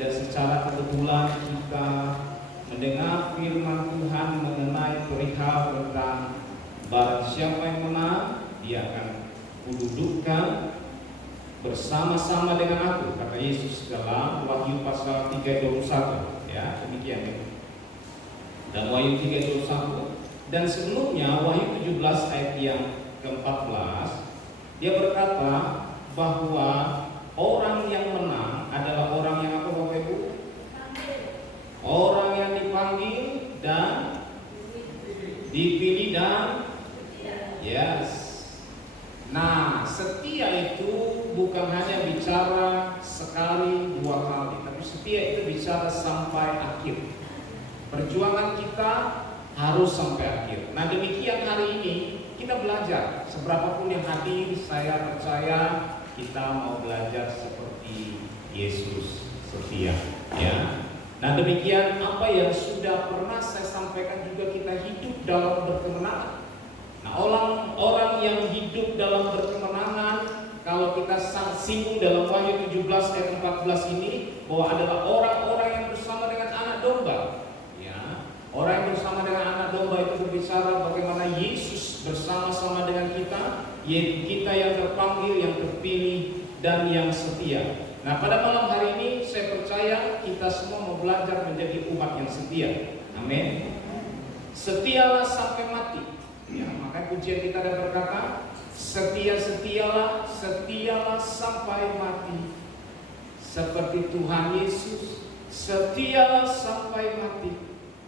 dan secara kebetulan kita mendengar firman Tuhan mengenai perihal tentang barang siapa yang menang, dia akan kududukkan bersama-sama dengan aku, kata Yesus dalam Wahyu pasal 3:21, ya, demikian ya. Dan Wahyu 3:21, dan sebelumnya Wahyu 17 ayat yang ke-14, dia berkata bahwa orang yang menang adalah orang yang apa, Bapak Ibu? Orang yang dipanggil dan dipilih dan yes. Nah, setia itu bukan hanya bicara sekali dua kali, tapi setia itu bicara sampai akhir. Perjuangan kita harus sampai akhir. Nah, demikian hari ini kita belajar. Seberapapun yang hadir, saya percaya kita mau belajar seperti Yesus setia, ya. Nah, demikian apa yang sudah pernah saya sampaikan juga, kita hidup dalam berkemenangan. Nah, orang-orang yang hidup dalam berkemenangan, kalau kita singgung dalam Wahyu 17 ayat 14 ini, bahwa adalah orang-orang yang bersama dengan anak domba. Ya, orang yang bersama dengan anak domba itu berbicara bagaimana Yesus bersama-sama dengan kita, yaitu kita yang terpanggil, yang terpilih, dan yang setia. Nah, pada malam hari ini saya percaya kita semua mau belajar menjadi umat yang setia. Amin. Setialah sampai mati. Ya, maka pujian kita ada berkata, setialah sampai mati. Seperti Tuhan Yesus, setialah sampai mati.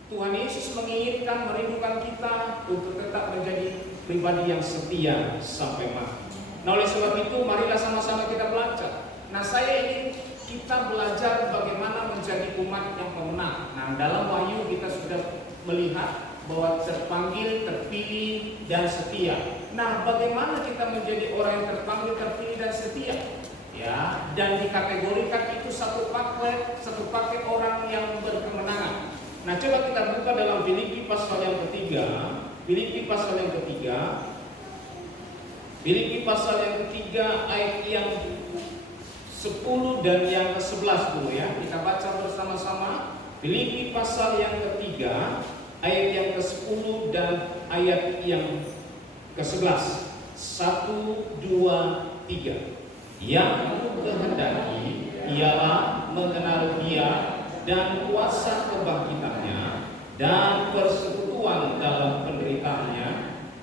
Tuhan Yesus menginginkan, merindukan kita untuk tetap menjadi pribadi yang setia sampai mati. Nah, oleh sebab itu marilah sama-sama kita belajar. Nah, saya ingin kita belajar bagaimana menjadi umat yang pemenang. Nah, dalam Wahyu kita sudah melihat bahwa terpanggil, terpilih, dan setia. Nah, bagaimana kita menjadi orang yang terpanggil, terpilih, dan setia? Ya, dan dikategorikan itu satu paket orang yang berkemenangan. Nah, coba kita buka dalam Filipi pasal yang ketiga. Filipi pasal yang ketiga ayat yang 10 dan yang ke-11 dulu ya. Kita baca bersama-sama. Filipi pasal yang ketiga ayat yang ke-10 dan ayat yang ke-11. 1, 2, 3. Yang aku kehendaki ialah mengenal Dia dan kuasa kebangkitannya dan persekutuan dalam penderitaannya,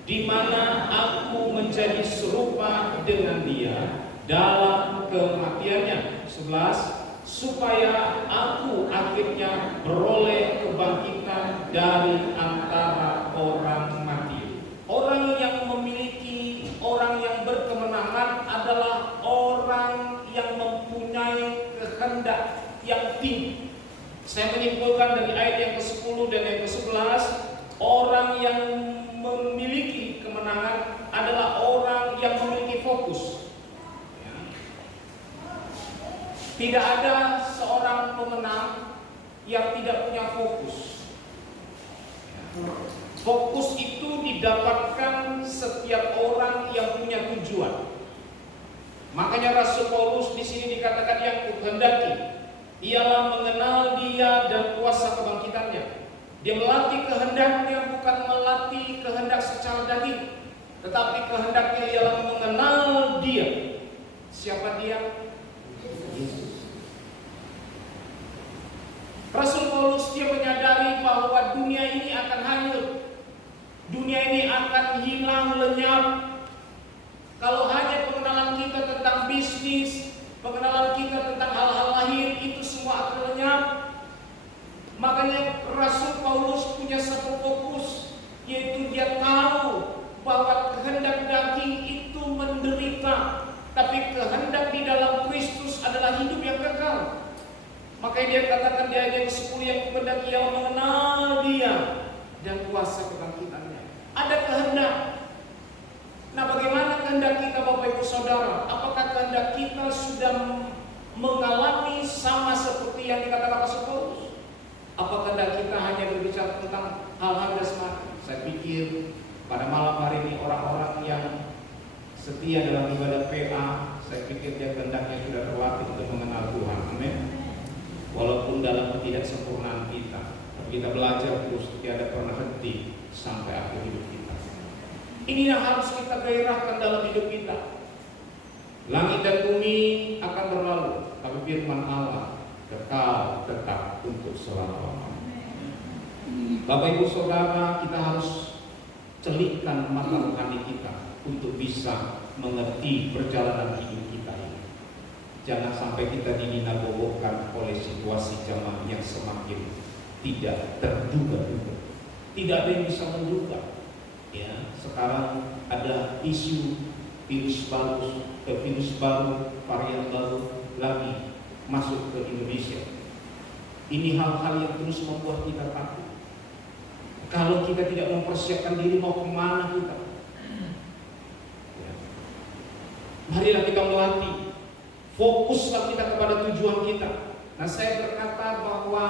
di mana aku menjadi serupa dengan Dia dalam kematiannya. 11, supaya aku akhirnya beroleh kebangkitan dari antara orang mati. Orang yang memiliki, orang yang berkemenangan adalah orang yang mempunyai kehendak yang tinggi. Saya menyimpulkan dari ayat yang ke-10 dan yang ke-11, orang yang memiliki kemenangan adalah orang yang memiliki fokus. Tidak ada seorang pemenang yang tidak punya fokus. Fokus itu didapatkan setiap orang yang punya tujuan. Makanya Rasul Paulus di sini dikatakan yang kuhendaki ialah mengenal Dia dan kuasa kebangkitannya. Dia melatih kehendaknya, bukan melatih kehendak secara daging, tetapi kehendaknya ialah mengenal Dia. Siapa Dia? Yesus. Rasul Paulus dia menyadari bahwa dunia ini akan hanyut, dunia ini akan hilang lenyap. Kalau hanya pengenalan kita tentang bisnis, pengenalan kita tentang hal-hal lahir, itu semua akan lenyap. Makanya Rasul Paulus punya satu fokus, yaitu dia tahu bahwa kehendak daging itu menderita, tapi kehendak di dalam Kristus adalah hidup yang kekal. Makanya dia katakan di ayat yang 10, yang kehendaki ialah mengenal Dia dan kuasa kebangkitannya. Ada kehendak. Nah, bagaimana kehendak kita, Bapak Ibu Saudara? Apakah kehendak kita sudah mengalami sama seperti yang dikatakan Rasul Paulus? Apa kehendak kita hanya berbicara tentang hal-hal jasmani? Saya pikir pada malam hari ini orang-orang yang setia dalam ibadah PA, saya pikir dia kehendaknya sudah terlatih untuk mengenal Tuhan. Amin. Kita belajar terus, tiada pernah henti sampai akhir hidup kita. Ini yang harus kita gairahkan dalam hidup kita. Langit dan bumi akan berlalu, tapi firman Allah kekal tetap untuk selama-lamanya. Bapak Ibu Saudara, kita harus celikkan mata rohani kita untuk bisa mengerti perjalanan hidup kita ini. Jangan sampai kita dinabobokan oleh situasi zaman yang semakin tidak terduga-duga. Tidak ada yang bisa menduga. Ya, sekarang ada isu virus baru, varian baru lagi masuk ke Indonesia. Ini hal-hal yang terus membuat kita takut. Kalau kita tidak mempersiapkan diri, mau kemana kita? Ya. Marilah kita melatih. Fokuslah kita kepada tujuan kita. Nah, saya berkata bahwa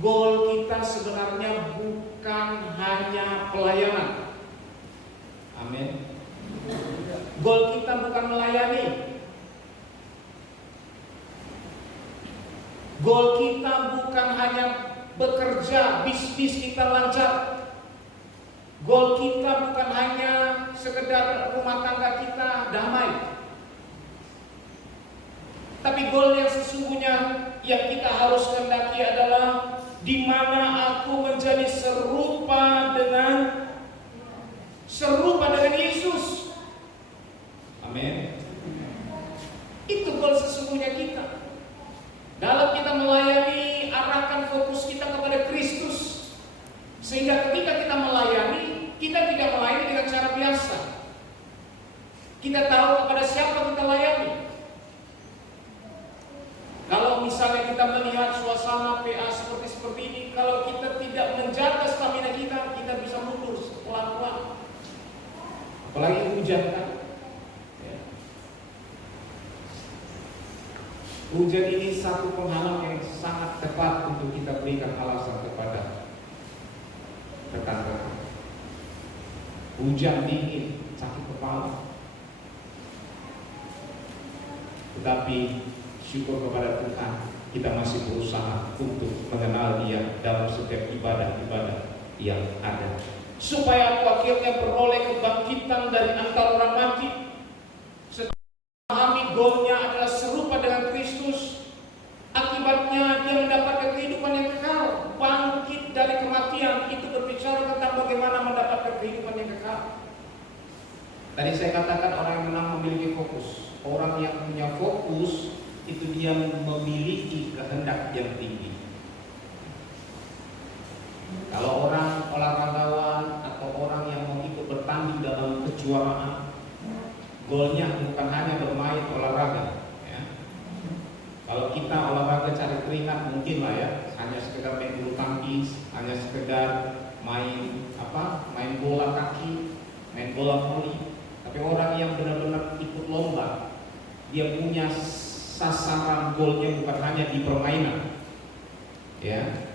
goal kita sebenarnya bukan hanya pelayanan. Amin. Goal kita bukan melayani. Goal kita bukan hanya bekerja, bisnis kita lancar. Goal kita bukan hanya sekedar rumah tangga kita damai. Tapi goal yang sesungguhnya yang kita harus kehendaki adalah di mana aku menjadi serupa dengan Yesus. Amin. Itu goal sesungguhnya kita. Dalam kita melayani, arahkan fokus kita kepada Kristus. Sehingga ketika kita melayani, kita tidak melayani dengan cara biasa. Kita tahu kepada siapa kita layani. Kalau misalnya kita melihat suasana PA seperti ini, kalau kita tidak menjaga stamina kita, kita bisa mundur pelan-pelan. Apalagi hujan kan. Ya. Hujan ini satu penghalang yang sangat tepat untuk kita berikan alasan kepada rekan-rekan. Hujan dingin, sakit kepala. Tetapi syukur kepada Tuhan, kita masih berusaha untuk mengenal Dia dalam setiap ibadah-ibadah yang ada, supaya aku akhirnya beroleh kebangkitan dari antara orang mati. Setelah memahami goalnya adalah serupa dengan Kristus, akibatnya dia mendapatkan kehidupan yang kekal, bangkit dari kematian. Itu berbicara tentang bagaimana mendapatkan kehidupan yang kekal. Tadi saya katakan orang yang menang memiliki fokus. Orang yang punya fokus itu dia memiliki kehendak yang tinggi. Kalau orang olahragawan atau orang yang mau ikut bertanding dalam kejuaraan, goalnya bukan hanya bermain olahraga. Ya. Kalau kita olahraga cari keringat mungkin lah ya, hanya sekedar main bulu tangkis, hanya sekedar main bola kaki, main bola voli. Tapi orang yang benar-benar ikut lomba, dia punya sasaran goalnya bukan hanya di permainan, ya.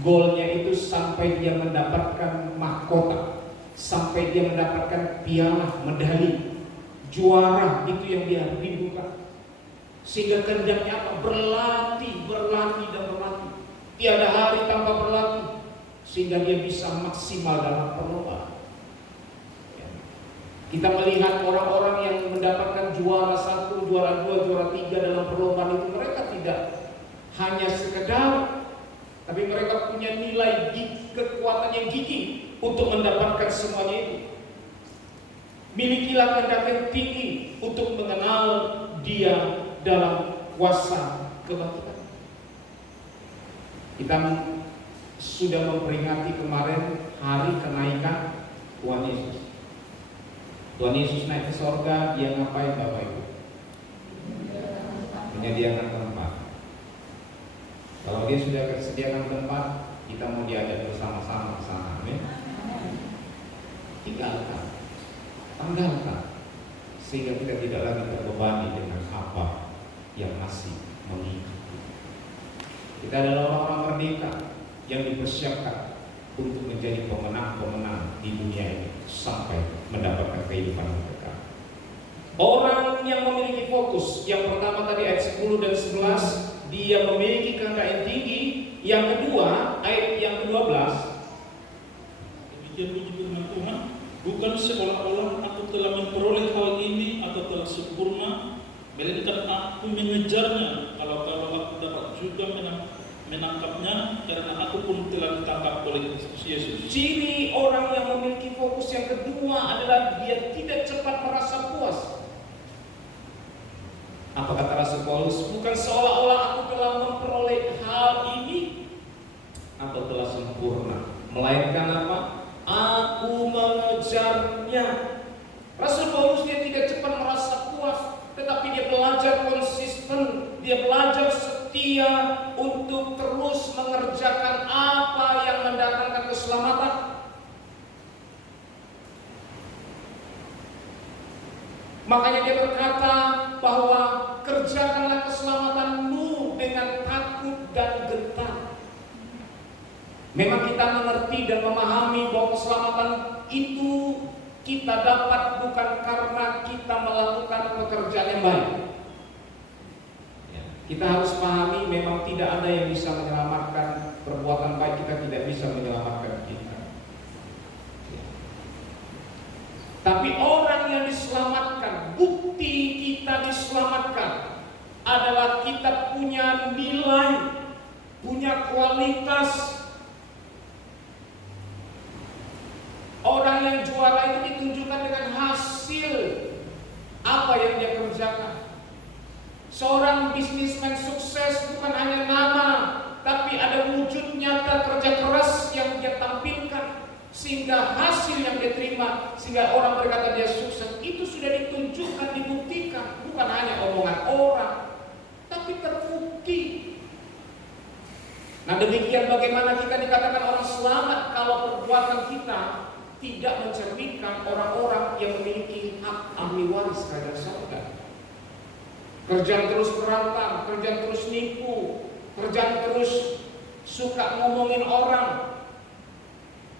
Goalnya itu sampai dia mendapatkan mahkota, sampai dia mendapatkan piala, medali, juara, itu yang dia rindukan. Sehingga kehendaknya apa? Berlatih dan berlatih. Tiada hari tanpa berlatih, sehingga dia bisa maksimal dalam perlombaan. Kita melihat orang-orang yang mendapatkan juara 1, juara 2, juara 3 dalam perlombaan itu, mereka tidak hanya sekedar, tapi mereka punya nilai kekuatan yang gigih untuk mendapatkan semuanya itu. Milikilah kehendak yang tinggi untuk mengenal Dia dalam kuasa kebangkitan. Kita sudah memperingati kemarin hari kenaikan Tuhan Yesus. Tuhan Yesus naik ke sorga, Dia ngapain Bapak Ibu? Menyediakan tempat. Kalau Dia sudah sediakan tempat, kita mau diajak bersama-sama ke sana. Amin. Tinggalkan, tanggalkan, sehingga kita tidak lagi terbebani dengan apa yang masih mengikuti. Kita adalah orang-orang merdeka yang dipersiapkan untuk menjadi pemenang-pemenang di dunia ini sampai mendapatkan kehidupan yang kekal. Orang yang memiliki fokus, yang pertama tadi ayat 10 dan 11, dia memiliki kehendak yang tinggi, yang kedua, ayat yang ke-12. Demikian puji firman Tuhan. Bukan seolah-olah aku telah memperoleh hal ini atau telah sempurna, melainkan aku mengejarnya. Kalau aku dapat juga menangkapnya, karena aku pun telah ditangkap oleh Kristus Yesus. Ciri orang yang memiliki fokus yang kedua adalah dia tidak cepat merasa puas. Apa kata Rasul Paulus? Bukan seolah-olah aku telah memperoleh hal ini atau telah sempurna, melainkan apa? Aku mengejarnya. Rasul Paulus dia tidak cepat merasa puas, tetapi dia belajar konsisten, dia belajar setia untuk terus mengerjakan apa yang mendatangkan keselamatan. Makanya dia berkata bahwa kerjakanlah keselamatanmu dengan takut dan gentar. Memang kita mengerti dan memahami bahwa keselamatan itu kita dapat bukan karena kita melakukan pekerjaan yang baik. Kita harus pahami memang tidak ada yang bisa menyelamatkan perbuatan baik kita, tidak bisa menyelamatkan kita. Tapi orang yang diselamatkan, bukti kita diselamatkan adalah kita punya nilai, punya kualitas. Orang yang juara itu ditunjukkan dengan hasil apa yang dia kerjakan. Seorang bisnismen sukses bukan hanya nama, tapi ada wujud nyata kerja keras yang dia tampilkan, sehingga hasil yang dia terima, sehingga orang berkata dia sukses. Itu sudah ditunjukkan, dibuktikan, bukan hanya omongan orang, tapi terbukti. Nah, demikian bagaimana kita dikatakan orang selamat kalau perbuatan kita tidak mencerminkan orang-orang yang memiliki hak ahli waris kerajaan surga. Kerjaan terus berantem, kerjaan terus nipu, kerjaan terus suka ngomongin orang,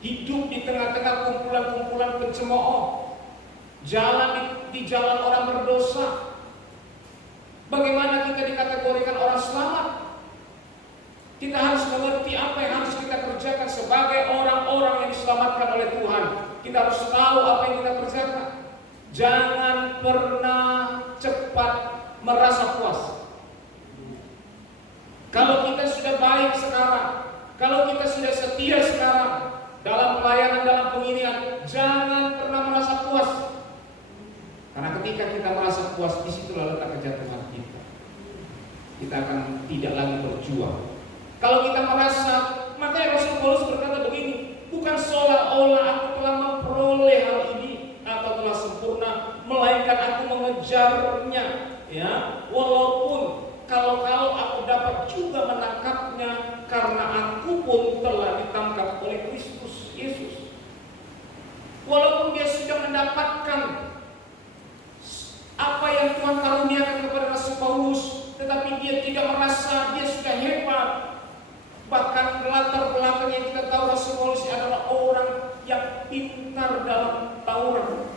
hidup di tengah-tengah kumpulan-kumpulan pencemooh, jalan di jalan orang berdosa. Bagaimana kita dikategorikan orang selamat? Kita harus mengerti apa yang harus kita kerjakan sebagai orang-orang yang diselamatkan oleh Tuhan. Kita harus tahu apa yang kita kerjakan. Jangan pernah cepat merasa puas. Kalau kita sudah baik sekarang, kalau kita sudah setia sekarang dalam pelayanan, dalam pengirian, jangan pernah merasa puas. Karena ketika kita merasa puas, disitulah letak kejatuhan kita. Kita akan tidak lagi berjuang. Kalau kita merasa, makanya Rasul Paulus berkata begini, bukan seolah-olah aku telah memperoleh hal ini atau telah sempurna, melainkan aku mengejarnya. Ya, walaupun kalau aku dapat juga menangkapnya, karena aku pun telah ditangkap oleh Kristus Yesus. Walaupun dia sudah mendapatkan apa yang Tuhan karuniakan kepada Rasul Paulus, tetapi dia tidak merasa dia sudah hebat. Bahkan latar belakang yang kita tahu, Rasul Paulus adalah orang yang pintar dalam Taurat.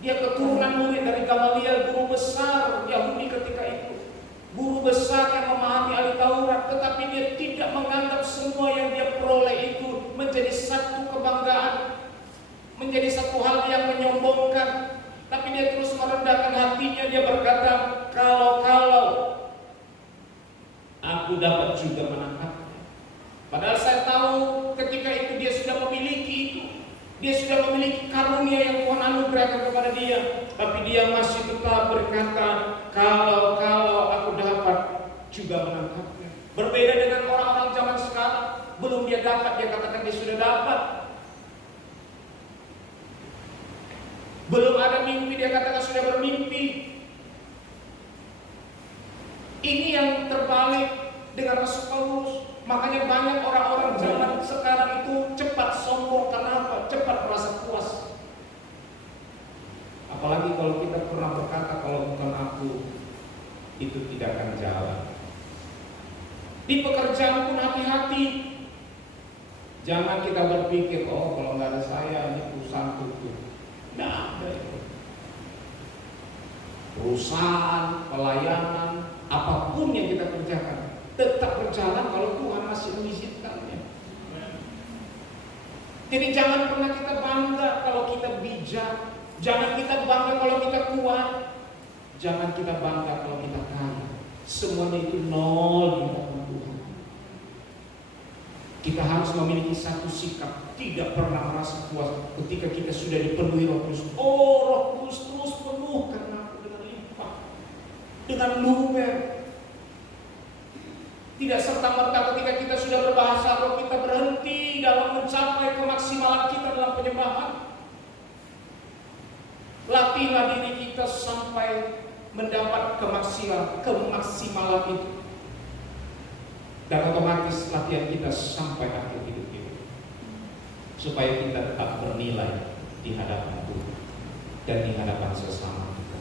Dia keturunan murid dari Gamaliel, guru besar Yahudi ketika itu, guru besar yang memahami ahli Taurat. Tetapi dia tidak menganggap semua yang dia peroleh itu menjadi satu kebanggaan, menjadi satu hal yang menyombongkan. Tapi dia terus merendahkan hatinya. Dia berkata, kalau aku dapat juga menangkap. Padahal saya tahu ketika itu dia sudah memiliki itu. Dia sudah memiliki karunia yang Tuhan anugerahkan kepada dia. Tapi dia masih tetap berkata, kalau aku dapat juga menangkapnya. Berbeda dengan orang-orang zaman sekarang. Belum dia dapat, dia katakan dia sudah dapat. Belum ada mimpi, dia katakan sudah bermimpi. Ini yang terbalik dengan Rasul Paulus. Makanya banyak orang-orang zaman sekarang itu cepat sombong. Kenapa? Cepat merasa puas. Apalagi kalau kita pernah berkata, kalau bukan aku, itu tidak akan jalan. Di pekerjaan pun hati-hati. Jangan kita berpikir, oh kalau nggak ada saya, ini perusahaan tutup. Nggak ada itu. Perusahaan, pelayanan, apapun yang kita kerjakan, tetap berjalan kalau Tuhan masih mengizinkannya. Jadi jangan pernah kita bangga kalau kita bijak, jangan kita bangga kalau kita kuat, jangan kita bangga kalau kita kaya. Semuanya itu nol di hadapan Tuhan. Kita harus memiliki satu sikap, tidak pernah merasa puas ketika kita sudah dipenuhi Roh Kudus. Oh, Roh Kudus terus penuhkan aku dengan limpah, dengan luber. Tidak serta-merta ketika kita sudah berbahasa roh kita berhenti dalam mencapai kemaksimalan kita dalam penyembahan. Latihlah diri kita sampai mendapat kemaksimalan itu. Dan otomatis latihan kita sampai akhir hidup kita, supaya kita tetap bernilai di hadapan Tuhan dan di hadapan sesama kita.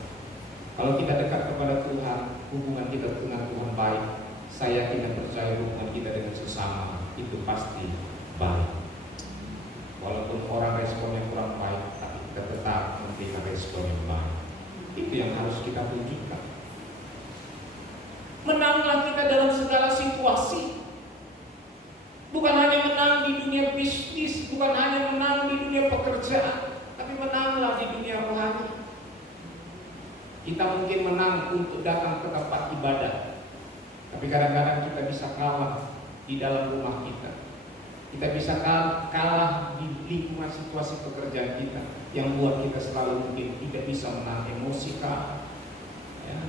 Kalau kita dekat kepada Tuhan, hubungan kita dengan Tuhan baik, saya yakin dan percaya hubungan kita dengan sesama itu pasti baik. Walaupun orang responnya kurang baik, tapi kita tetap memberikan respon yang baik. Itu yang harus kita tunjukkan. Menanglah kita dalam segala situasi. Bukan hanya menang di dunia bisnis, bukan hanya menang di dunia pekerjaan, tapi menanglah di dunia rohani. Kita mungkin menang untuk datang ke tempat ibadah, tapi kadang-kadang kita bisa kalah di dalam rumah kita. Kita bisa kalah di lingkungan situasi pekerjaan kita, yang buat kita selalu mungkin tidak bisa menahan emosi kah, ya,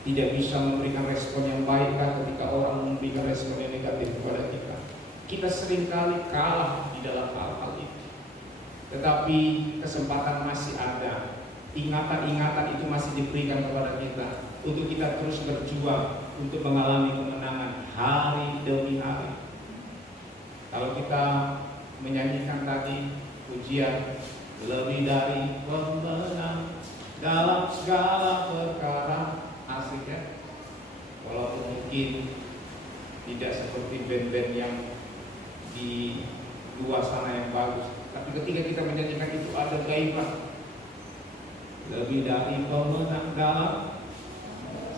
tidak bisa memberikan respon yang baik kah ketika orang memberikan respon yang negatif kepada kita. Kita seringkali kalah di dalam hal-hal itu. Tetapi kesempatan masih ada, ingatan-ingatan itu masih diberikan kepada kita untuk kita terus berjuang untuk mengalami kemenangan hari demi hari. Kalau kita menyanyikan tadi pujian, lebih dari pemenang dalam segala perkara, asik ya. Walaupun mungkin tidak seperti band-band yang di luar sana yang bagus, tapi ketika kita menyanyikan itu ada gairah. Lebih dari pemenang dalam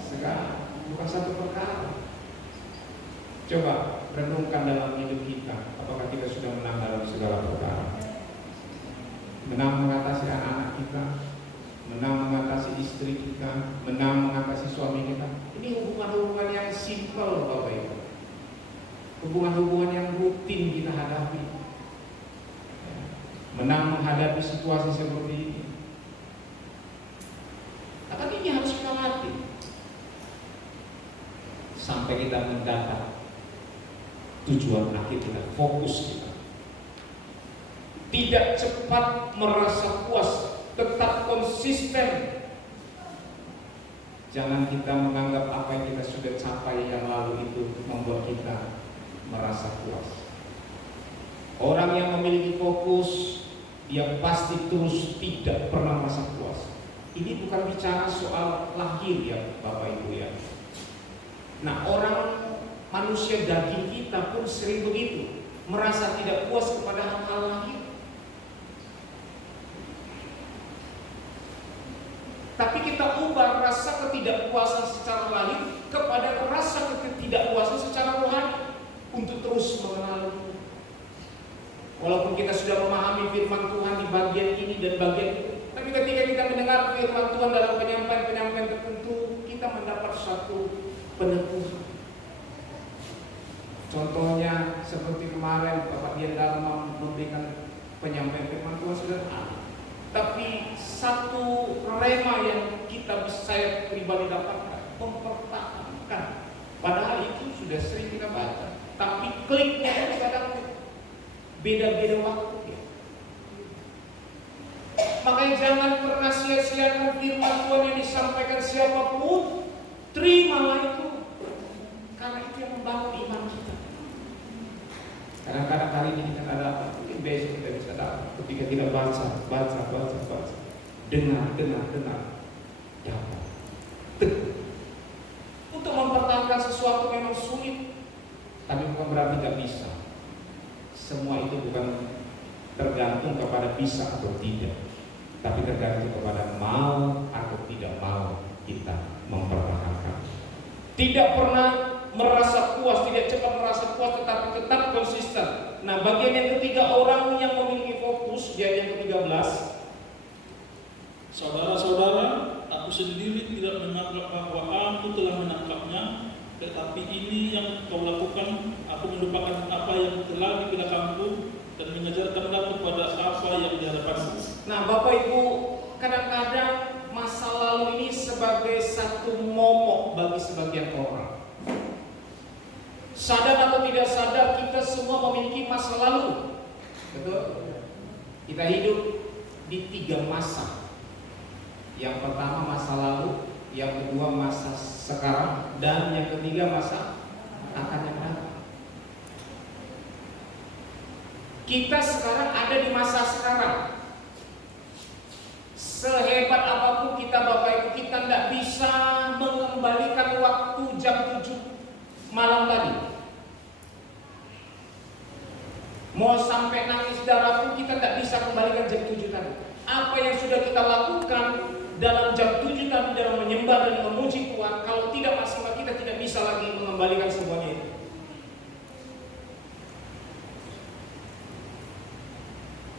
segala, bukan satu perkara. Coba renungkan dalam hidup kita, apakah kita sudah menang dalam segala perkara? Menang mengatasi anak-anak kita, menang mengatasi istri kita, menang mengatasi suami kita. Ini hubungan-hubungan yang simpel, Bapak Ibu. Hubungan-hubungan yang rutin kita hadapi. Menang menghadapi situasi seperti ini. Akan ini harus kita latih sampai kita mendapat tujuan akhir kita, fokus kita. Tidak cepat merasa puas, tetap konsisten. Jangan kita menganggap apa yang kita sudah capai yang lalu itu membuat kita merasa puas. Orang yang memiliki fokus, dia pasti terus tidak pernah merasa puas. Ini bukan bicara soal lahir ya Bapak Ibu ya. Nah, orang manusia daging kita pun sering begitu, merasa tidak puas kepada hal-hal lahir. Tapi kita ubah rasa ketidakpuasan secara lahir kepada rasa ketidakpuasan secara rohani untuk terus mengenal Tuhan. Walaupun kita sudah memahami firman Tuhan di bagian ini dan bagian itu, tapi ketika kita mendengar firman Tuhan dalam penyampaian-penyampaian tertentu, kita mendapat satu peneguhan. Contohnya seperti kemarin Bapak Dian Dharma memberikan penyampaian firman Tuhan sederhana, tapi satu rema yang saya pribadi dapatkan, mempertahankan. Padahal itu sudah sering kita baca, tapi kliknya itu kadang beda-beda waktu ya. Makanya jangan pernah sia-siakan firman Tuhan yang disampaikan siapapun. Terimalah itu, karena itu yang membangun iman kita. Kadang-kadang hari ini kita ada apa, mungkin besok kita bisa dapat ketika kita baca, dengar, dapat. Untuk mempertahankan sesuatu memang sulit, tapi bukan berarti tidak bisa. Semua itu bukan tergantung kepada bisa atau tidak, tapi tergantung kepada mau atau tidak mau kita mempertahankan. Tidak pernah merasa puas, tidak cepat merasa puas, tetapi tetap konsisten. Nah, bagian yang ketiga, orang yang memiliki fokus, dia yang ke-13. Saudara-saudara, aku sendiri tidak menganggap bahwa aku telah menangkapnya, tetapi ini yang kau lakukan, aku melupakan apa yang telah di belakangku dan mengejarkanlah kepada apa yang di hadapanku. Nah, Bapak Ibu, kadang-kadang masa lalu ini sebagai satu momok bagi sebagian orang. Sadar atau tidak sadar, kita semua memiliki masa lalu. Betul? Kita hidup di 3 masa. Yang pertama masa lalu, yang kedua masa sekarang, dan yang ketiga masa akan yang datang. Kita sekarang ada di masa sekarang. Sehebat apapun kita, Bapak Ibu, kita tidak bisa mengembalikan waktu jam 7 malam tadi. Mau sampai nangis darah pun kita tidak bisa kembalikan jam 7 tadi. Apa yang sudah kita lakukan dalam jam 7 tadi dalam menyembah dan memuji Tuhan, kalau tidak maksimal kita tidak bisa lagi mengembalikan semuanya itu.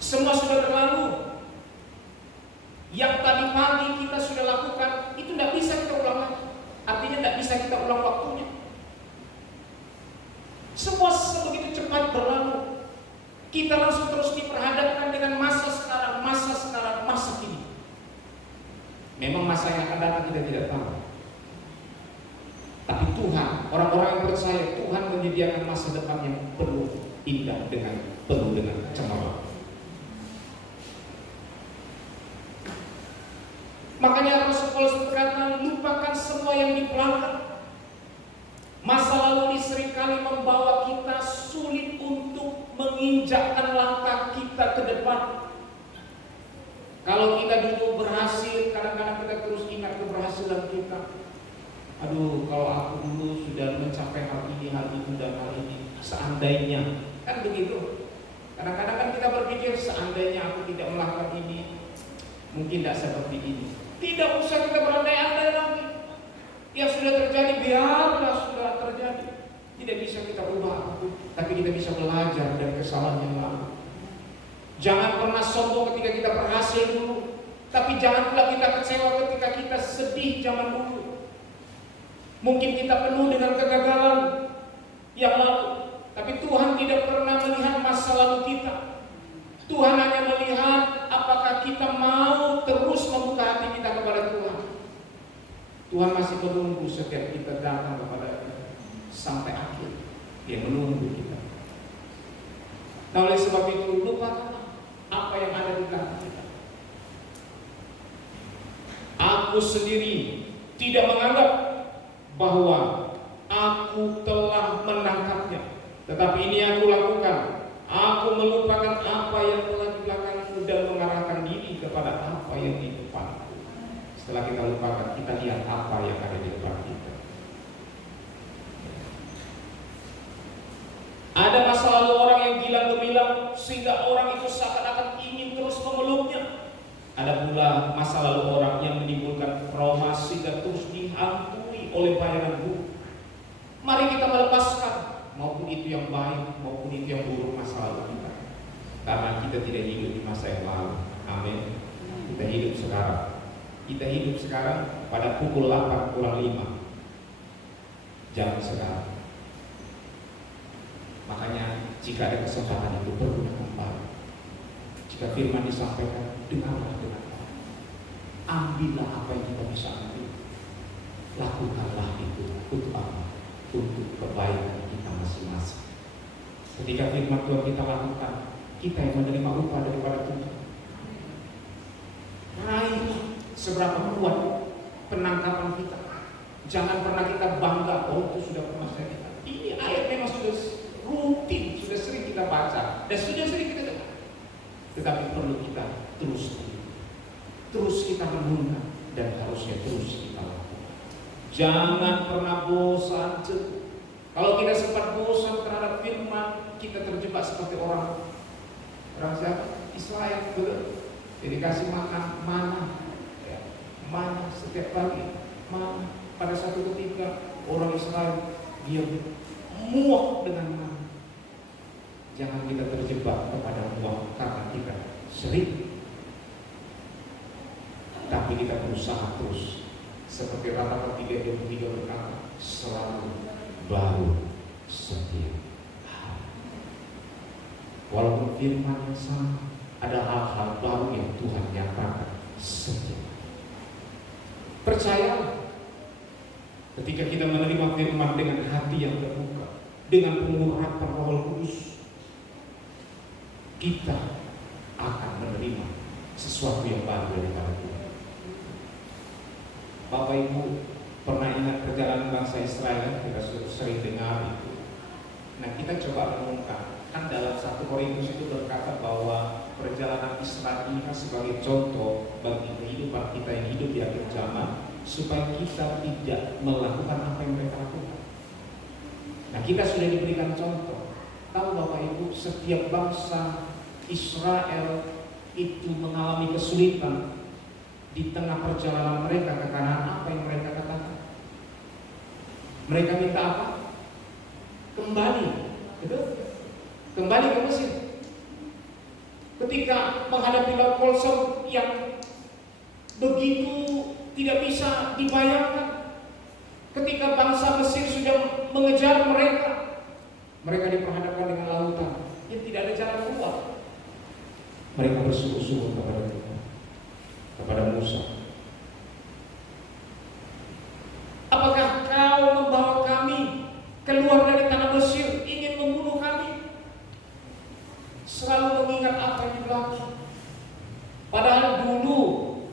Semua sudah berlalu. Yang tadi pagi kita sudah lakukan, itu tidak bisa kita ulang lagi. Artinya tidak bisa kita ulang waktunya. Semua sebegitu cepat berlalu. Kita langsung terus diperhadapkan dengan masa sekarang, masa kini. Memang masa yang akan datang kita tidak tahu. Tapi Tuhan, orang-orang yang percaya, Tuhan menyediakan masa depan yang penuh indah penuh dengan cemerlang. Makanya Rasul Paulus berkata, lupakan semua yang di belakang. Masa lalu ini seringkali membawa kita sulit untuk menginjakkan langkah kita ke depan. Kalau kita dulu berhasil, kadang-kadang kita terus ingat keberhasilan kita. Aduh, kalau aku dulu sudah mencapai hal ini, hal itu, dan hal ini, seandainya, kan begitu. Kadang-kadang kan kita berpikir, seandainya aku tidak melakukan ini, mungkin tidak seperti ini. Tidak usah kita berandai-andai lagi. Yang sudah terjadi biarlah sudah terjadi. Tidak bisa kita ubah, tapi kita bisa belajar dari kesalahan yang lalu. Jangan pernah sombong ketika kita berhasil dulu, tapi jangan pula kita kecewa ketika kita sedih zaman dulu. Mungkin kita penuh dengan kegagalan yang lalu, tapi Tuhan tidak pernah melihat masa lalu kita. Tuhan hanya melihat apakah kita mau terus membuka hati kita kepada Tuhan. Tuhan masih menunggu setiap kita datang kepada Dia sampai akhir. Dia menunggu kita. Nah, oleh sebab itu, lupakanlah apa yang ada di belakang kita. Aku sendiri tidak menganggap bahwa aku telah menangkapnya, tetapi ini aku lakukan. Aku melupakan apa yang telah di belakangku dan mengarahkan diri kepada apa yang di depanku. Setelah kita lupakan, kita lihat apa yang ada di depan kita. Ada masa lalu orang yang gila gemilang sehingga orang itu seakan-akan ingin terus memeluknya. Ada pula masa lalu orang yang menimbulkan trauma sehingga terus dihantui oleh bayangan buruk. Mari kita melepaskan, maupun itu yang baik maupun itu yang buruk masa lalu kita. Karena kita tidak hidup di masa yang lalu. Amin. Kita hidup sekarang. Kita hidup sekarang pada pukul 8:05 jam sekarang. Makanya jika ada kesempatan itu pergunakan baik. Jika firman disampaikan, dengarlah dengan baik. Ambillah apa yang kita bisa ambil. Lakukanlah itu untuk apa? Untuk kebaikan kita masing-masing. Ketika firman Tuhan kita lakukan, kita yang menerima upah daripada Tuhan. Raihlah seberapa kuat penangkapan kita. Jangan pernah kita bangga, oh itu sudah pernah saya lihat. Ini ayat memang sudah rutin, sudah sering kita baca dan sudah sering kita dengar. Tetapi perlu kita terus kita renungkan dan harusnya terus kita lakukan. Jangan pernah bosan. Kalau kita sempat bosan terhadap firman, kita terjebak seperti orang siapa? Israel, betul. Jadi kasih makan mana setiap pagi, mana. Pada satu ketika orang Israel dia muak dengan mana. Jangan kita terjebak kepada muak karena kita sering, tapi kita berusaha terus. Seperti Rata 3:23 berkata, selalu baru setiap hari. Walaupun firman yang sama, ada hal-hal baru yang Tuhan nyatakan setiap hari. Percayalah, ketika kita menerima firman dengan hati yang terbuka, dengan pengurapan Roh Kudus, kita akan menerima sesuatu yang baru daripada Tuhan. Bapak Ibu pernah ingat perjalanan bangsa Israel? Kita sering dengar itu. Nah, kita coba renungkan. Kan dalam 1 Korintus itu berkata bahwa perjalanan Israel ini kan sebagai contoh bagi kehidupan kita yang hidup di akhir zaman, supaya kita tidak melakukan apa yang mereka lakukan. Nah, kita sudah diberikan contoh. Tahu Bapak Ibu, setiap bangsa Israel itu mengalami kesulitan di tengah perjalanan mereka ke Kanaan. Apa yang mereka katakan? Mereka minta apa? Kembali, betul? Kembali ke Mesir. Ketika menghadapi laut Kolsom yang begitu tidak bisa dibayangkan, ketika bangsa Mesir sudah mengejar mereka, mereka diperhadapkan dengan lautan yang tidak ada jalan keluar. Mereka bersuku-suku kepada Tuhan, kepada Musa. Apakah kau membawa kami keluar dari tanah Mesir, ingin membunuh kami? Selalu mengingat apa yang di belakang. Padahal dulu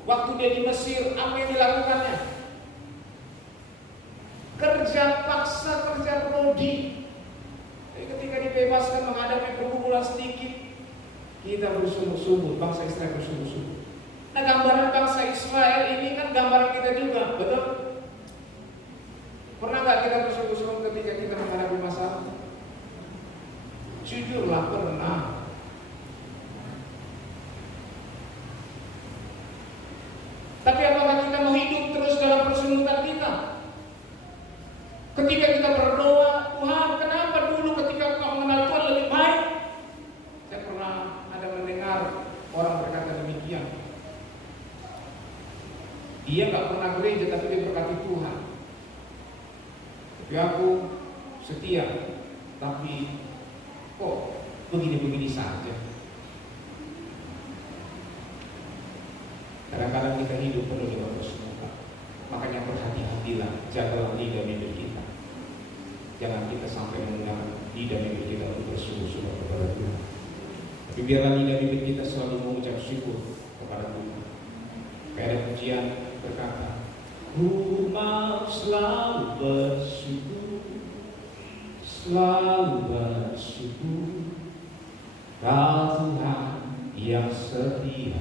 waktu dia di Mesir, apa yang dilakukannya? Kerja paksa, kerja rodi. Tapi ketika dibebaskan menghadapi pergumulan sedikit, kita bersungguh-sungguh, bangsa Israel bersungguh-sungguh. Nah, gambaran bangsa Israel ini kan gambaran kita juga, betul? Pernah nggak kita bersungguh-sungguh ketika kita menghadapi masalah? Jujurlah, pernah. Tapi apakah kita mau hidup terus dalam persungguhan kita? Ketika kita berdoa, Tuhan, kenapa dulu ketika kau mengenal Tuhan lebih baik? Saya pernah ada mendengar orang berkata demikian. Dia nggak pernah gereja, tapi dia berkati Tuhan. Tapi aku setia, tapi kok begini-begini saja. Kadang-kadang kita hidup penuh dengan persungguhan. Makanya berhati-hatilah, jagalah lidah bibir kita. Jangan kita sampai menggunakan lidah bibir kita untuk bersungguh-sungguh kepada Tuhan. Tapi biarlah lidah bibir kita selalu mengucap syukur kepada Tuhan. Kayak ada pujian berkata, ku mau selalu bersyukur, selalu bersyukur, Kau Tuhan yang setia,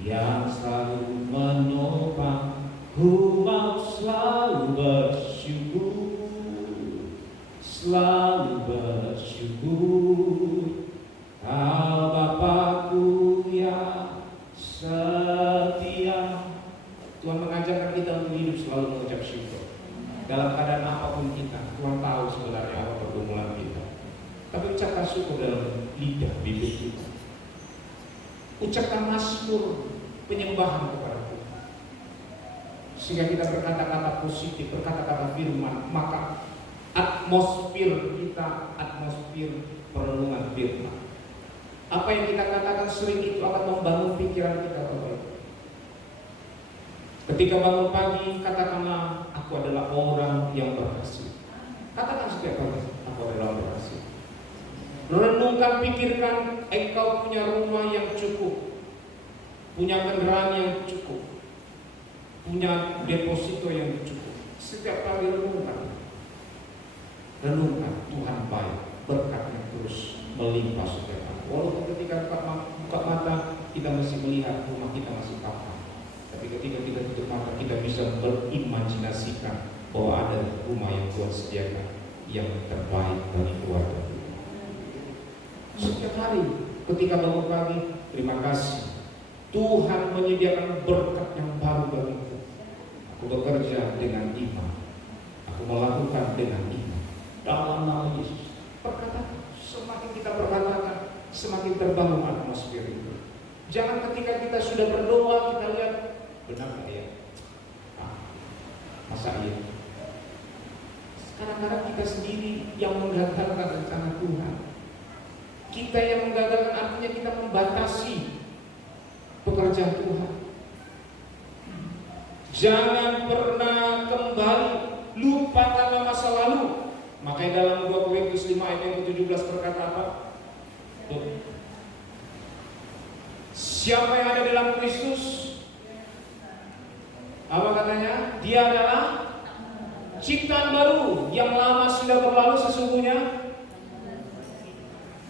yang selalu menopang. Ku mau selalu bersyukur, selalu bersyukur, Kau Bapakku yang setia. Tuhan mengajarkan kita untuk hidup selalu mengucap syukur. Dalam keadaan apapun kita, Tuhan tahu sebenarnya apa pergumulan kita. Tapi ucapkan syukur dalam lidah bibir kita. Ucapkan mazmur penyembahan kepada Tuhan, sehingga kita berkata-kata positif, berkata-kata firman, maka atmosfer kita, atmosfer perenungan firman. Apa yang kita katakan sering itu akan membangun pikiran kita, Bapak. Ketika bangun pagi, katakanlah, aku adalah orang yang berhasil. Katakan setiap hari, aku adalah orang berhasil. Renungkan, pikirkan, engkau punya rumah yang cukup, punya kendaraan yang cukup, punya deposito yang cukup. Setiap kali renungkan, Tuhan baik, berkatnya terus melimpah setiap hari. Walaupun ketika buka mata kita masih melihat rumah kita masih kokoh, tapi ketika kita tutup mata kita bisa berimajinasikan bahwa ada rumah yang Tuhan sediakan yang terbaik bagi keluarga kita. Setiap hari ketika bangun pagi, terima kasih Tuhan menyediakan berkat yang baru bagiku. Aku bekerja dengan iman, aku Aku melakukan dengan iman dalam nama Yesus. Perkataan, semakin kita perkatakan, semakin terbangun atmosfer itu. Jangan ketika kita sudah berdoa kita lihat, benar nggak ya? Masa iya? Kadang-kadang kita sendiri yang menggagalkan rencana Tuhan. Kita yang menggagalkan, artinya kita membatasi pekerjaan Tuhan. Jangan pernah kembali, lupakanlah masa lalu. Makanya dalam 2 Korintus 5 ayat yang ke-17 berkata apa? Tuh. Siapa yang ada dalam Kristus? Apa katanya? Dia adalah ciptaan baru. Yang lama sudah berlalu, sesungguhnya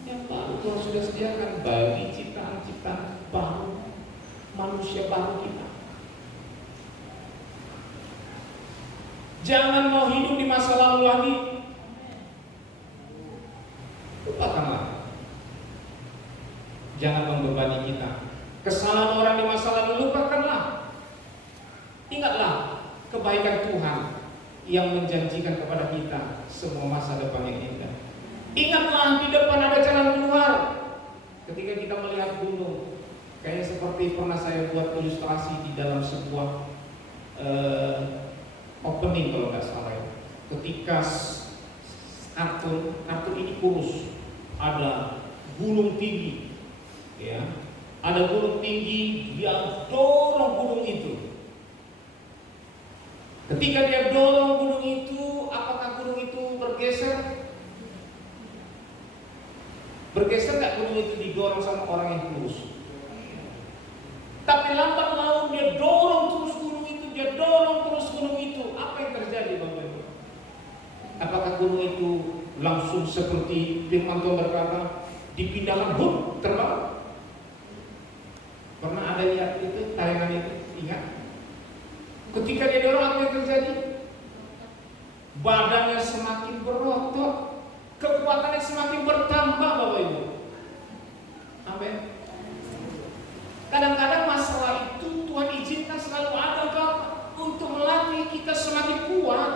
yang baru Tuhan sudah sediakan bagi ciptaan-ciptaan baru, manusia baru kita. Jangan mau hidup di masa lalu lagi. Lupakanlah. Jangan membebani kita. Kesalahan orang di masa lalu lupakanlah. Ingatlah kebaikan Tuhan yang menjanjikan kepada kita semua masa depan yang indah. Ingatlah di depan ada jalan keluar. Ketika kita melihat gunung, kayaknya seperti pernah saya buat ilustrasi di dalam sebuah opening kalau nggak salah ya. Ketika kartun ini kurus, ada gunung tinggi, ya, ada gunung tinggi, dia dorong gunung itu. Ketika dia dorong gunung itu, apakah gunung itu bergeser? Bergeser nggak gunung itu didorong sama orang yang kurus? Tapi lambat laun dia dorong terus gunung itu, dia dorong terus gunung itu. Apa yang terjadi, Bapak Ibu? Apakah gunung itu langsung seperti firman Tuhan berkata, dipindahkan terbang? Pernah ada lihat itu tayangan itu? Ingat? Ketika dia dorong, apa yang terjadi? Badannya semakin berotot, kekuatannya semakin bertambah, Bapak Ibu. Amin. Kadang-kadang masalah itu Tuhan izinkan selalu ada, Bapak, untuk melatih kita semakin kuat.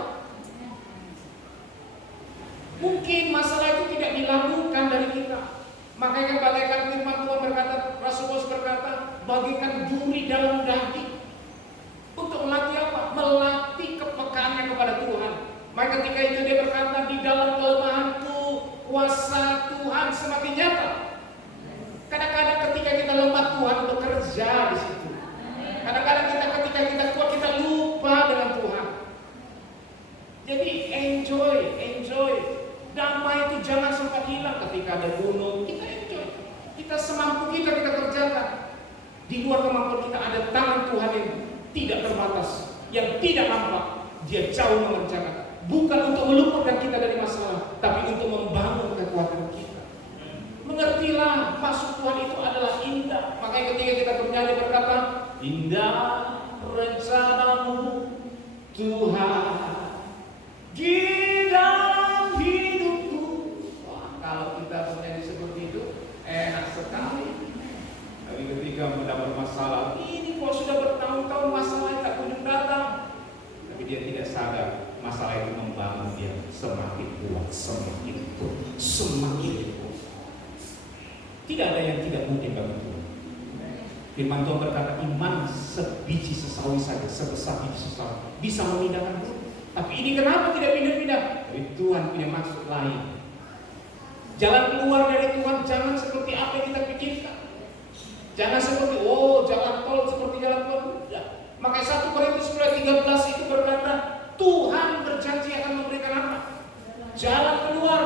Mungkin masalah itu tidak dilakukan dari kita. Makanya kan bagaikan firman Tuhan berkata, Rasul Paulus berkata, bagaikan duri dalam daging. Untuk melatih apa? Melatih kepekaannya kepada Tuhan. Maka ketika itu dia berkata, di dalam kelemahanku kuasa Tuhan semakin nyata. Kadang-kadang ketika kita lemah, Tuhan bekerja di situ. Kadang-kadang ketika kita kuat, kita lupa dengan Tuhan. Jadi enjoy. Damai itu jangan sempat hilang ketika ada gunung. Kita enjoy. Kita semampu kita kerjakan. Di luar kemampuan kita ada tangan Tuhan yang tidak terbatas, yang tidak nampak. Dia jauh mengerjakan. Bukan untuk meluputkan kita dari masalah, tapi untuk membangun kekuatan kita. Mengertilah, maksud Tuhan itu adalah indah. Makanya ketika kita bernyanyi berkata, indah rencanamu Tuhan di dalam hidupku. Wah, kalau kita bernyanyi seperti itu enak sekali. Tapi ketika mendapat masalah, ini kok sudah bertahun-tahun masalah tak kunjung datang. Tapi dia tidak sadar masalah itu membangun dia semakin kuat, semakin kuat. Tidak ada yang tidak mungkin bagi Tuhan. Firman Tuhan berkata, iman sebiji sesawi saja, sebesar biji sesawi, bisa memindahkan gunung. Tapi ini kenapa tidak pindah-pindah? Tapi Tuhan punya maksud lain. Jalan keluar dari Tuhan jangan seperti apa yang kita pikirkan. Jangan seperti, jalan tol seperti jalan tol. Ya. Makanya 1 Korintus 10:13 itu berkata, Tuhan berjanji akan memberikan apa? Jalan keluar.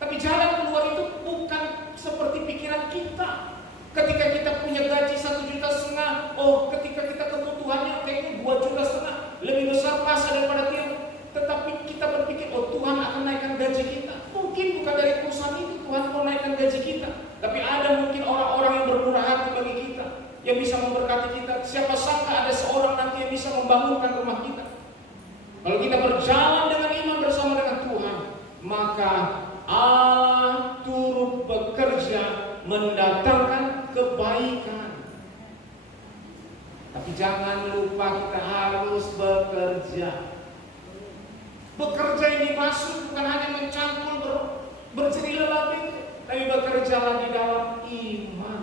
Tapi jalan keluar itu bukan seperti pikiran kita. Ketika kita punya gaji 1,5 juta, ketika kita kebutuhannya kayaknya 2,5 juta, lebih besar masa daripada dia. Tetapi kita berpikir, Tuhan akan naikkan gaji kita. Mungkin bukan dari perusahaan itu Tuhan mau naikkan gaji kita, tapi ada mungkin orang-orang yang bermurah hati bagi kita, yang bisa memberkati kita. Siapa sangka ada seorang nanti yang bisa membangunkan rumah kita. Kalau kita berjalan dengan iman bersama dengan Tuhan, maka Allah turut bekerja mendatangkan kebaikan. Tapi jangan lupa kita harus bekerja. Bekerja yang dimaksud bukan hanya mencangkul bercerita lagi, tapi bekerjalah di dalam iman.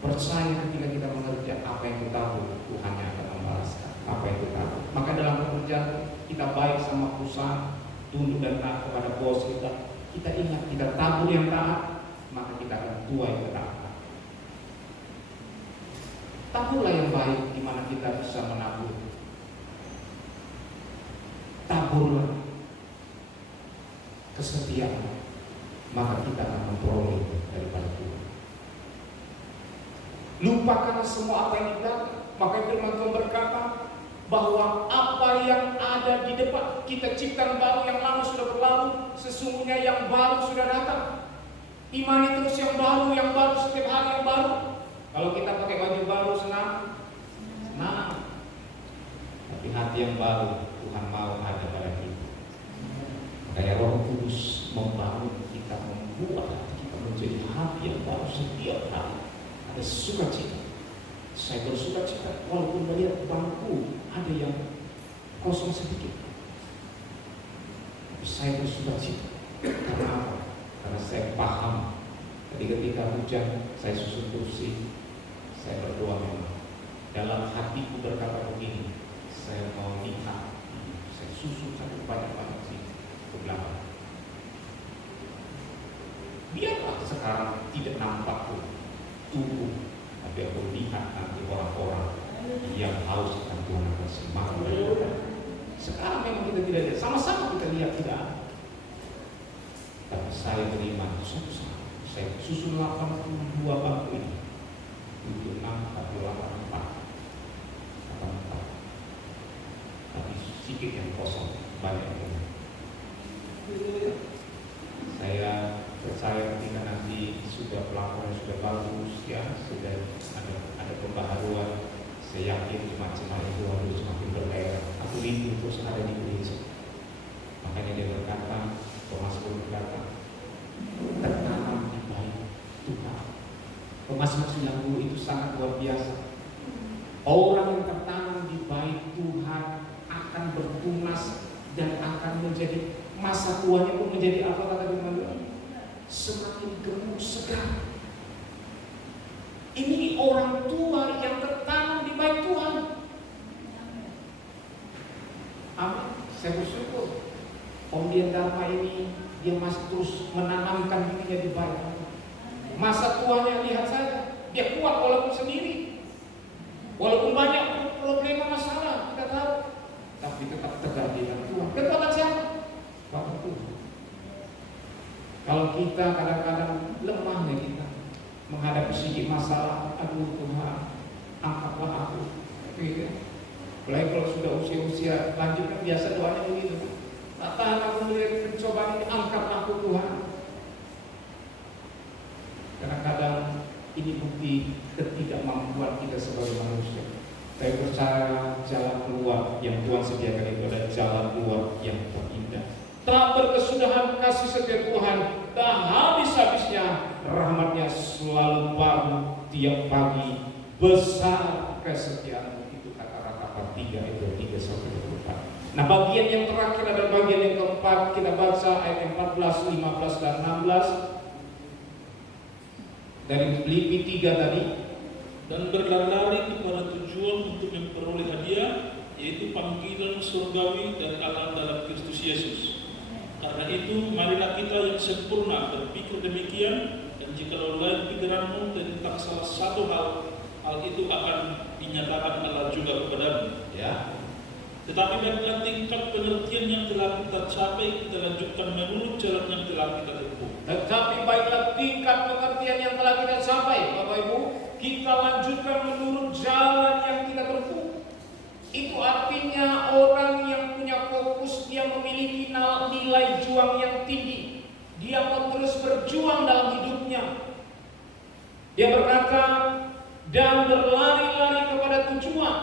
Percaya ketika kita mengerjakan apa yang kita tahu, Tuhan yang akan membalaskan apa yang kita tahu. Maka dalam pekerjaan kita baik sama perusahaan, tunduk dan taat kepada bos kita. Kita ingat kita tabur yang taat, maka kita akan tuai ketaatan. Taburlah yang baik di mana kita bisa menabur. Taburlah kesetiaan, maka kita akan memperoleh daripada Tuhan. Lupakan semua apa yang di belakang. Maka firman Tuhan berkata bahwa apa yang ada di depan, kita ciptaan baru, yang lama sudah berlalu, sesungguhnya yang baru sudah datang. Imani terus yang baru setiap hari yang baru. Kalau kita pakai baju baru senang, tapi hati yang baru Tuhan mau ada pada kita. Kayak Roh Kudus membangun kita, membuat hati kita menjadi hati yang baru setiap hari. Ada sukacita. Saya bersukacita walaupun melihat bangku ada yang kosong sedikit. Tapi saya bersukacita. Karena apa? Karena saya paham. Jadi ketika hujan, saya susun kursi, saya berdoa memang. Dalam hatiku berkata begini, saya mau lihat, saya susun satu banyak-banyak sih ke belakang. Biarlah sekarang tidak nampak tubuh, tapi aku lihat nanti orang-orang yang haus akan Tuhan akan semakin berkata. Sekarang memang kita tidak lihat, sama-sama kita lihat tidak ada. Tapi saya beriman suatu saat saya susun 82 bangku ini, 76, 48, 84. Tapi sedikit yang kosong, banyak yang saya percaya ketika nanti sudah pelaporan sudah bagus ya, sudah ada pembaharuan, saya yakin jemaat-jemaat itu harus semakin bergairah. Aku rindu terus ada di gereja. Makanya dia berkata, Thomas pun berkata, tertanam di baik Tuhan. Thomas yang dulu itu sangat luar biasa. Orang yang tertanam di baik Tuhan akan bertunas dan akan menjadi masa tuanya pun menjadi apa kata Tuhan? Semakin gemuk segar. Ini orang tua yang tertanam di baik Tuhan. Amin. Saya bersyukur Om Dian Dharma ini dia masih terus menanamkan dirinya di baik. Masa tuanya lihat saja, dia kuat walaupun sendiri, walaupun banyak problema masalah kita tahu, tapi tetap tegar di dalam Tuhan. Kekuatan siapa? Kekuatan Tuhan. Kalau kita kadang-kadang lemahnya kita menghadapi sedikit masalah, aduh Tuhan, angkatlah aku. Gitu. Apalagi kalau sudah usia-usia lanjut kan biasa doanya begitu. Tak tahan aku melihat pencobaan ini, angkatlah aku Tuhan. Kadang-kadang ini bukti ketidakmampuan kita sebagai manusia. Saya percaya jalan keluar yang Tuhan sediakan itu adalah jalan keluar yang terindah. Tak berkesudahan kasih setia Tuhan, tak habis-habisnya rahmatnya selalu baru tiap pagi. Besar kesetiaan itu kata Rata-Rata 3 itu 3-24. Nah bagian yang terakhir adalah bagian yang keempat. Kita baca ayat 14, 15 dan 16 dari Filipi 3 tadi. Dan berlari kepada tujuan untuk memperoleh hadiah, yaitu panggilan surgawi dari Allah dalam Kristus Yesus. Karena itu marilah kita yang sempurna berpikir demikian, dan jikalau lain pikiranmu tentang salah satu hal itu akan dinyatakan Allah juga kepadamu. Ya. Tetapi baiklah tingkat pengertian yang telah kita capai, kita lanjutkan menurut jalan yang telah kita tempuh. Tetapi baiklah tingkat pengertian yang telah kita capai, Bapak Ibu, kita lanjutkan menurut jalan yang kita tempuh. Itu artinya orang yang punya fokus, dia memiliki nilai juang yang tinggi. Dia mau terus berjuang dalam hidupnya. Dia berkata, dan berlari-lari kepada tujuan.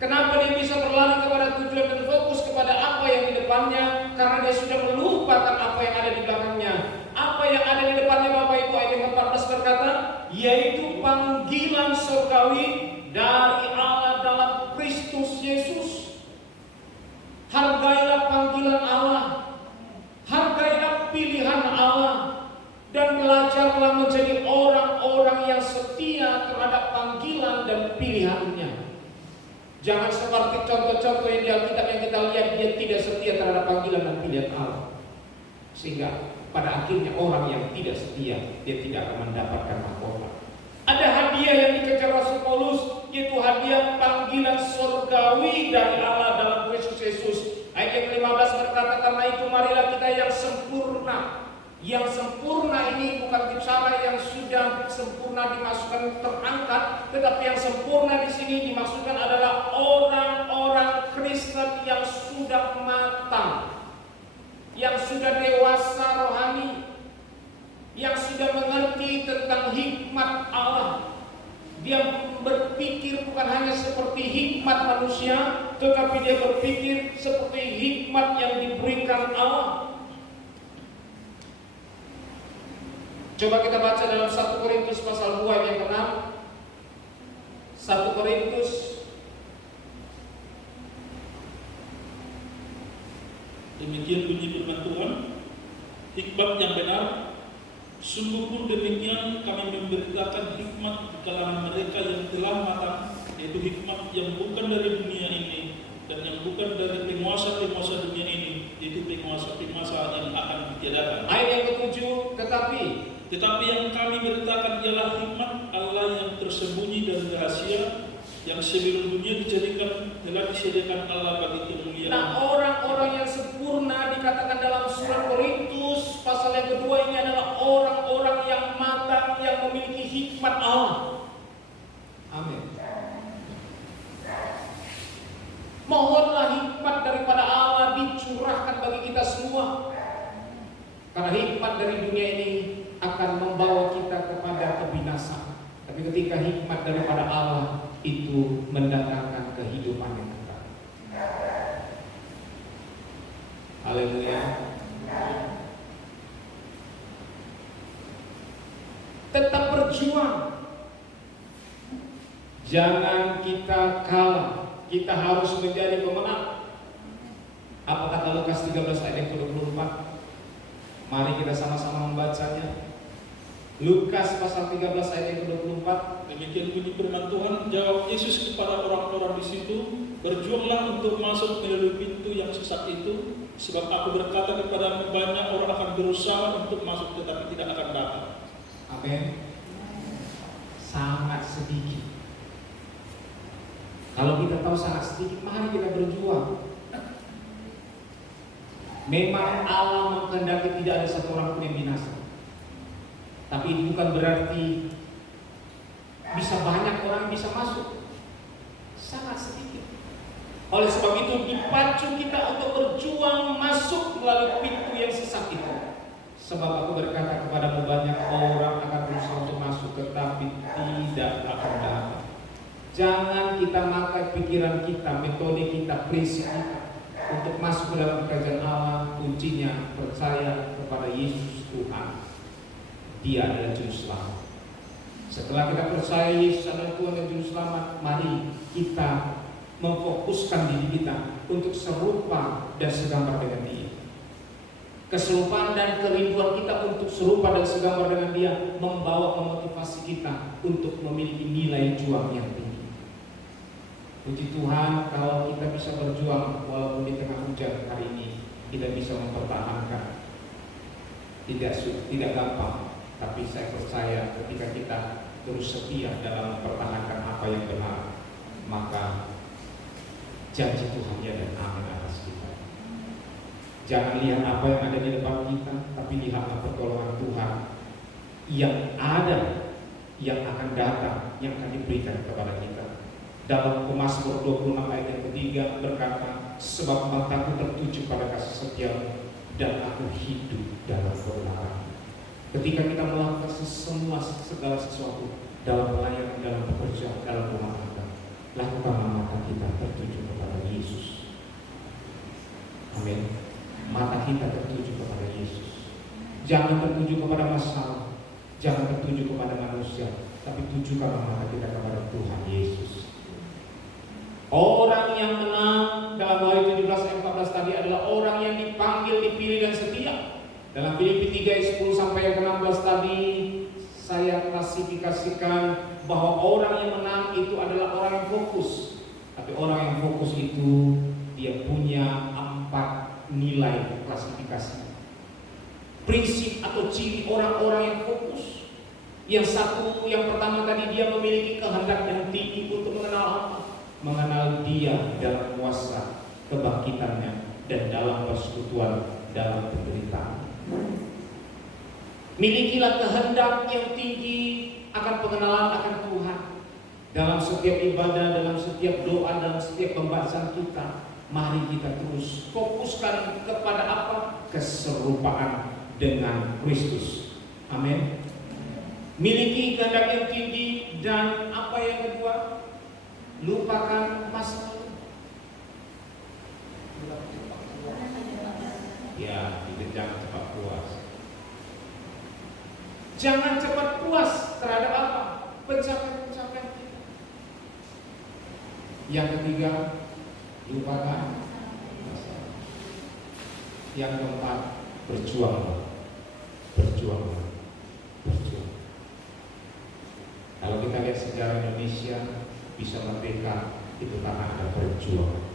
Kenapa dia bisa berlari kepada tujuan dan fokus kepada apa yang di depannya? Karena dia sudah melupakan apa yang ada di belakangnya. Apa yang ada di depannya Bapak Ibu, ayat yang 14 berkata, yaitu panggilan surgawi dari Allah dalam Kristus Yesus. Hargailah seperti contoh-contoh yang di Alkitab yang kita lihat, dia tidak setia terhadap panggilan dan pilihan Allah. Sehingga pada akhirnya orang yang tidak setia, dia tidak akan mendapatkan mahkota. Ada hadiah yang dikejar Rasul Paulus, yaitu hadiah panggilan surgawi dari Allah dalam Kristus Yesus. Ayat yang 15 berkata, karena itu marilah kita yang sempurna. Yang sempurna ini bukan bicara yang sudah sempurna dimaksudkan terangkat, tetapi yang sempurna di sini dimaksudkan adalah orang-orang Kristen yang sudah matang, yang sudah dewasa rohani, yang sudah mengerti tentang hikmat Allah. Dia berpikir bukan hanya seperti hikmat manusia, tetapi dia berpikir seperti hikmat yang diberikan Allah. Coba kita baca dalam 1 Korintus pasal 2 yang ke-6. 1 Korintus demikian bunyi firman Tuhan, hikmat yang benar. Sungguh pun demikian kami memberitakan hikmat di kalangan mereka yang telah matang, yaitu hikmat yang bukan dari dunia ini dan yang bukan dari penguasa-penguasa dunia ini, yaitu penguasa-penguasa yang akan ditiadakan. Ayat yang ke-7, tetapi yang kami beritakan ialah hikmat Allah yang tersembunyi dan rahasia, yang sebelum dunia telah disediakan Allah bagi kemuliaan. Nah, orang-orang yang sempurna dikatakan dalam surat Korintus pasal yang kedua ini adalah orang-orang yang matang, yang memiliki hikmat Allah. Amin. Mohonlah hikmat daripada Allah dicurahkan bagi kita semua. Karena hikmat dari dunia ini akan membawa kita kepada kebinasaan. Tapi ketika hikmat daripada Allah itu mendatangkan kehidupan yang kekal. Haleluya. Tetap berjuang. Jangan kita kalah. Kita harus menjadi pemenang. Apa kata Lukas 13 ayat yang ke-24? Mari kita sama-sama membacanya. Lukas pasal 13 ayat yang ke-24. Demikian bunyi firman Tuhan, jawab Yesus kepada orang-orang di situ, berjuanglah untuk masuk melalui pintu yang sesat itu, sebab aku berkata kepadamu, banyak orang akan berusaha untuk masuk tetapi tidak akan dapat. Amin. Sangat sedikit. Kalau kita tahu sangat sedikit, mari kita berjuang. Memang Allah menghendaki tidak ada satu orang pun yang binasa. Tapi itu bukan berarti bisa banyak orang bisa masuk. Sangat sedikit. Oleh sebab itu dipacu kita untuk berjuang masuk melalui pintu yang sesat itu. Sebab aku berkata kepadamu, banyak orang akan berusaha untuk masuk tetapi tidak akan dapat. Jangan kita makai pikiran kita, metode kita, prinsip kita untuk masuk ke dalam kerajaan Allah. Kuncinya percaya kepada Yesus Tuhan. Dia adalah juru selamat. Setelah kita percaya Yesus adalah Tuhan dan juru selamat, mari kita memfokuskan diri kita untuk serupa dan segambar dengan Dia. Keserupaan dan kerinduan kita untuk serupa dan segambar dengan Dia membawa memotivasi kita untuk memiliki nilai juang yang tinggi. Puji Tuhan, kalau kita bisa berjuang walaupun di tengah hujan hari ini, kita bisa mempertahankan. Tidak gampang, tapi saya percaya ketika kita terus setia dalam mempertahankan apa yang benar, maka janji Tuhan ya dan amin atas kita. Jangan lihat apa yang ada di depan kita, tapi lihatlah pertolongan Tuhan yang ada, yang akan datang, yang akan diberikan kepada kita. Dalam Mazmur 26 ayat yang ketiga berkata, sebab mataku tertuju pada kasih setiamu dan aku hidup dalam kebenaran. Ketika kita melakukan segala sesuatu dalam pelayanan, dalam pekerjaan, dalam rumah tangga, lakukanlah mata kita tertuju kepada Yesus. Amin. Mata kita tertuju kepada Yesus. Jangan tertuju kepada masalah, jangan tertuju kepada manusia, tapi tujukanlah mata kita kepada Tuhan Yesus. Orang yang menang dalam Wahyu 17 ayat 14 tadi adalah orang yang dipanggil, dipilih dan setia. Dalam Filipi 3 ayat 10 sampai ayat 16 tadi saya klasifikasikan bahwa orang yang menang itu adalah orang yang fokus, Tapi orang yang fokus itu dia punya 4 nilai klasifikasi. Prinsip atau ciri orang-orang yang fokus. Yang satu, yang pertama tadi, dia memiliki kehendak yang tinggi untuk mengenal Allah, mengenal Dia dalam kuasa kebangkitannya dan dalam persekutuan dalam penderitaan. Milikilah kehendak yang tinggi akan pengenalan akan Tuhan dalam setiap ibadah, dalam setiap doa, dalam setiap pembahasan kita. Mari kita terus fokuskan kepada apa? Keserupaan dengan Kristus. Amin. Miliki kehendak yang tinggi, dan apa yang kedua? Lupakan masa lalu. Ya, kita jangan cepat puas. Jangan cepat puas terhadap apa? Pencapaian-pencapaian kita. Yang ketiga, lupakan masa lalu. Yang keempat, berjuanglah. Berjuanglah. Berjuang. Kalau kita lihat sejarah Indonesia bisa merdeka itu karena ada perjuangan.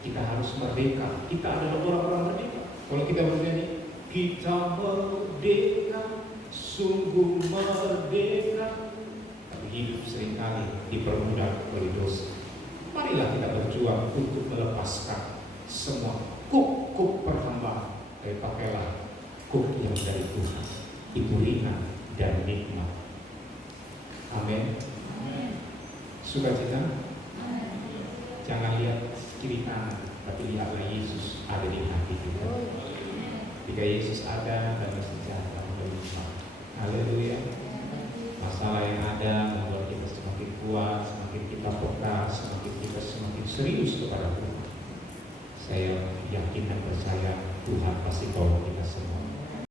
Kita harus merdeka. Kita adalah orang-orang merdeka. Kalau kita bernyanyi, kita merdeka, sungguh merdeka, tapi hidup seringkali dipermudah oleh dosa. Marilah kita berjuang untuk melepaskan semua kuk perhambaan. Pakailah kuk yang dari Tuhan, itu ringan dan nikmat. Amin. Sukacita. Jangan lihat kiri kanan, tapi lihatlah Yesus ada di hati kita. Jika Yesus ada, dan sejahtera berlimpah. Haleluya. Masalah yang ada membuat kita semakin kuat, semakin kita peka, semakin serius kepada Tuhan. Saya yakin dan percaya Tuhan pasti tolong kita semua.